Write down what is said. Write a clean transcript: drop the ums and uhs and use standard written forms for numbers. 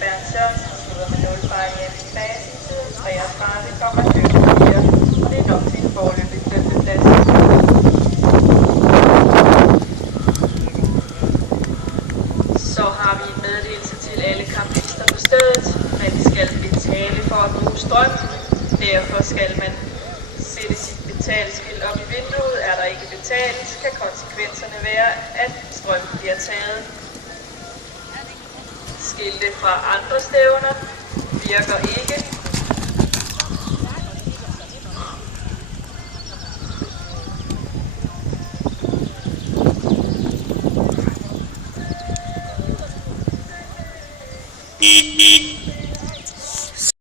Bernd Sørensen slutter med 0 fejl i anden fase. Tiden 33,4, og det er nok til en foreløbig 5. plads. Så har vi en meddelelse til alle kampister på stedet. Man skal betale for at bruge strøm. Derfor skal man sætte sit betalskilt op i vinduet. Er der ikke betalt, kan konsekvenserne være, at strømmen bliver taget. Skilte fra andre stævner virker ikke.